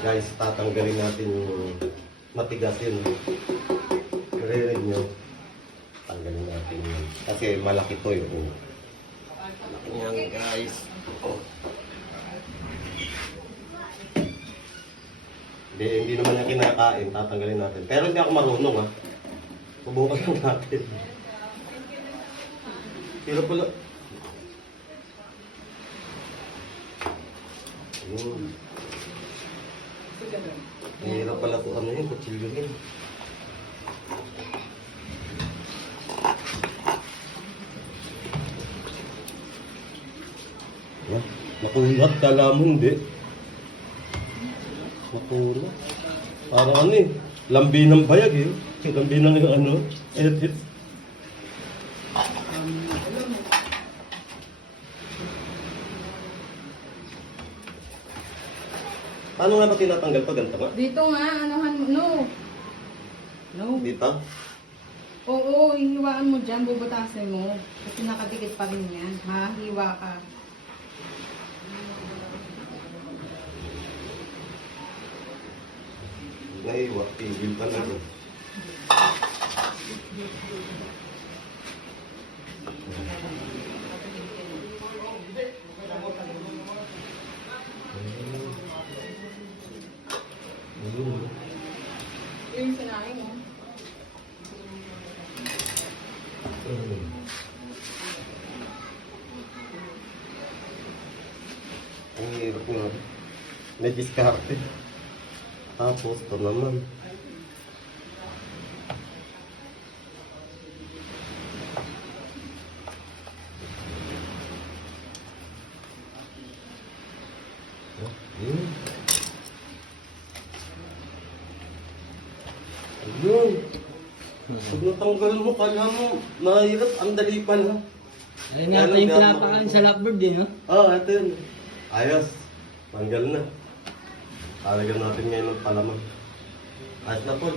Guys, tatanggalin natin yung matigas yun. Narinig nyo? Tanggalin natin yun. Kasi malaki to yun. Malaki yan guys. Hindi naman niya kinakain. Tatanggalin natin. Pero hindi ako marunong ha. Subukan lang natin. Pero pala. Ayun. Hirap pala ito ano yun, kutsilyo yun. Nakulat, kala mo hindi. Nakulat. Parang ano eh, lambi ng bayag eh. Lambi ng ano, edit. Paano nga ba tinatanggal to? Ganito nga? Dito nga, anuhan mo. No. No. Dito? Oo, hiwaan mo dyan, bubutasin mo. Kasi nakadikit pa rin yan. Ha? Hiwa ka. Naiwa, tigil talaga. Yung sinahin mo. Ang hirap nga. May diskarte. Tapos ito naman. Ayun. Ayun. Pag natanggal mo, kala mo, mahirap, ang dali pala. Ayun nga yung pinapakan sa lockboard eh, no? Oo, ito yun. Ayos. Tanggal na. Talagyan natin ngayon ng palaman. Ayos na po.